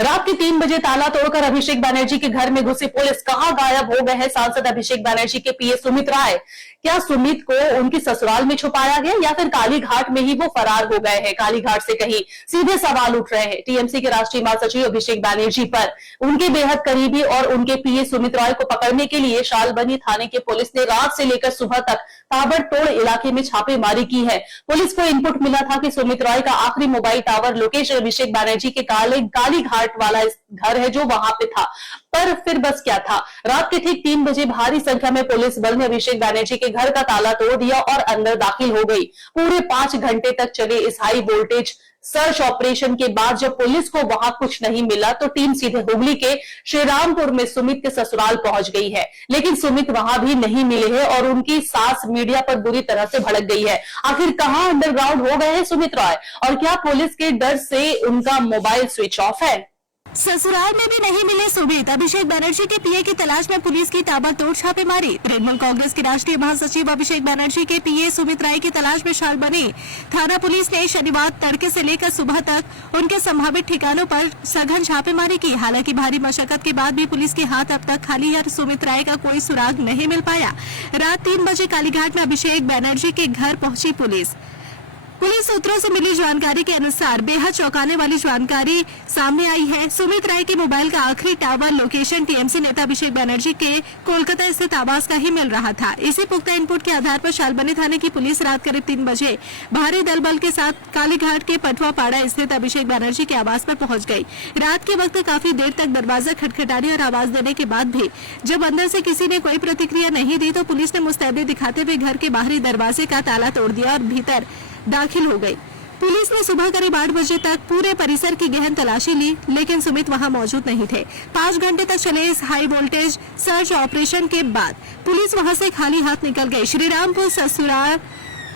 रात के 3 बजे ताला तोड़कर अभिषेक बनर्जी के घर में घुसी पुलिस। कहां गायब हो गए हैं सांसद अभिषेक बनर्जी के पीए सुमित राय? क्या सुमित को उनके ससुराल में छुपाया गया या फिर कालीघाट में ही वो फरार हो गए हैं? कालीघाट से कहीं सीधे सवाल उठ रहे हैं टीएमसी के राष्ट्रीय महासचिव अभिषेक बनर्जी पर। उनके बेहद करीबी और उनके पीए सुमित राय को पकड़ने के लिए शालबनी थाने की पुलिस ने रात से लेकर सुबह तक ताबड़तोड़ इलाके में छापेमारी की है। पुलिस को इनपुट मिला था कि सुमित राय का आखिरी mobile tower location Abhishek Banerjee के कालीघाट वाला घर है जो वहां पे था। पर फिर बस क्या था, रात के ठीक 3 बजे भारी संख्या में पुलिस बल ने अभिषेक बनर्जी के घर का ताला तोड़ दिया और अंदर दाखिल हो गई। पूरे 5 घंटे तक चले इस हाई वोल्टेज सर्च ऑपरेशन के बाद जब पुलिस को वहां कुछ नहीं मिला तो टीम सीधे हुगली के श्रीरामपुर में सुमित के ससुराल पहुंच गई है। लेकिन सुमित वहां भी नहीं मिले हैं और उनकी सास मीडिया पर बुरी तरह से भड़क गई है। आखिर कहां अंडरग्राउंड हो गए हैं सुमित राय और क्या पुलिस के डर से उनका मोबाइल स्विच ऑफ है? ससुराल में भी नहीं मिले सुमित। अभिषेक बनर्जी के पीए की तलाश में पुलिस की ताबड़तोड़ छापेमारी। तृणमूल कांग्रेस के राष्ट्रीय महासचिव अभिषेक बनर्जी के पीए सुमित राय की तलाश में शालबनी थाना पुलिस ने शनिवार तड़के से लेकर सुबह तक उनके संभावित ठिकानों पर सघन छापेमारी की। हालांकि भारी मशक्कत के बाद भी पुलिस के हाथ अब तक खाली है। सुमित राय का कोई सुराग नहीं मिल पाया। रात 3 बजे कालीघाट में अभिषेक बनर्जी के घर पहुंची पुलिस सूत्रों से मिली जानकारी के अनुसार बेहद चौंकाने वाली जानकारी सामने आई है। सुमित राय के मोबाइल का आखिरी टावर लोकेशन टीएमसी नेता अभिषेक बनर्जी के कोलकाता स्थित आवास का ही मिल रहा था। इसी पुख्ता इनपुट के आधार पर शालबनी थाने की पुलिस रात करीब 3 बजे भारी दल बल के साथ कालीघाट के पटवापाड़ा स्थित अभिषेक बनर्जी के आवास पर पहुंच गई। रात के वक्त काफी देर तक दरवाजा खटखटाने और आवाज देने के बाद भी जब अंदर से किसी ने कोई प्रतिक्रिया नहीं दी तो पुलिस ने मुस्तैदी दिखाते हुए घर के बाहरी दरवाजे का ताला तोड़ दिया और भीतर दाखिल हो गई। पुलिस ने सुबह करीब 8 बजे तक पूरे परिसर की गहन तलाशी ली, लेकिन सुमित वहां मौजूद नहीं थे। 5 घंटे तक चले इस हाई वोल्टेज सर्च ऑपरेशन के बाद पुलिस वहां से खाली हाथ निकल गई। श्रीरामपुर ससुराल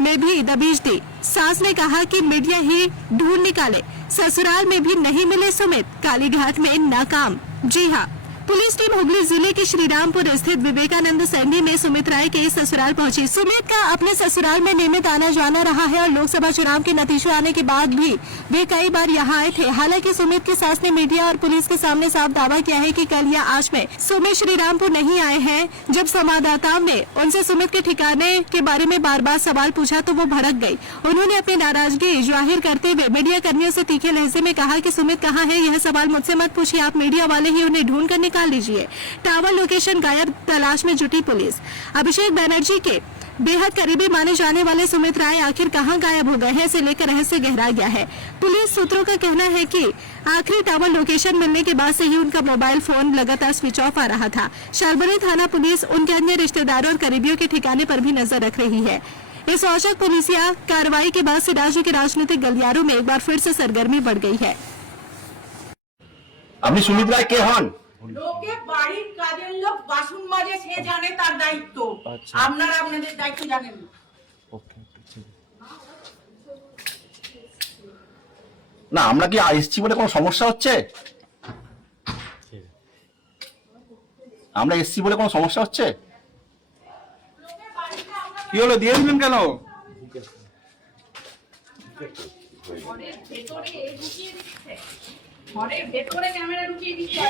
में भी दबिश दी। सास ने कहा कि मीडिया ही ढूंढ निकाले। ससुराल में भी नहीं मिले सुमित। कालीघाट में नाकाम। जी हाँ, पुलिस टीम हुगली जिले के श्रीरामपुर स्थित विवेकानंद सैनी में सुमित राय के ससुराल पहुंची। सुमित का अपने ससुराल में नियमित आना जाना रहा है और लोकसभा चुनाव के नतीजे आने के बाद भी वे कई बार यहां आए थे। हालांकि सुमित की सास ने मीडिया और पुलिस के सामने साफ दावा किया है कि कल या आज में सुमित श्रीरामपुर नहीं आए हैं। जब संवाददाताओं ने उनसे सुमित के ठिकाने के बारे में बार बार सवाल पूछा तो वो भड़क गयी। उन्होंने अपनी नाराजगी जाहिर करते हुए मीडिया कर्मियों से तीखे लहजे में कहा कि सुमित कहाँ है, यह सवाल मुझसे मत पूछिए, आप मीडिया वाले ही उन्हें ढूंढ कर निकाल लीजिए। टावर लोकेशन गायब, तलाश में जुटी पुलिस। अभिषेक बनर्जी के बेहद करीबी माने जाने वाले सुमित राय आखिर कहां गायब हो गए हैं, इसे लेकर रहस्य गहरा गया है। पुलिस सूत्रों का कहना है कि आखिरी टावर लोकेशन मिलने के बाद से ही उनका मोबाइल फोन लगातार स्विच ऑफ आ रहा था। शालबनी थाना पुलिस उनके अन्य रिश्तेदारों और करीबियों के ठिकाने पर भी नजर रख रही है। इस औचक पुलिसिया कार्रवाई के बाद से राज्य के राजनीतिक गलियारों में एक बार फिर से सरगर्मी बढ़ गई है। আপনি সুমিত রায় কে হন? লোকে বাড়ির কাজের লোক বাসন মাজে, সে জানে তার দায়িত্ব। আপনারা আপনাদের দায়িত্ব জানেন না। না, আমরা কি এসছি বলে কোনো সমস্যা হচ্ছে? আমরা এসছি বলে কোনো সমস্যা হচ্ছে? কি হলো, দিয়ে দিলেন কেন? ঘরের ভেতরে ক্যামেরা ঢুকিয়ে দিচ্ছে।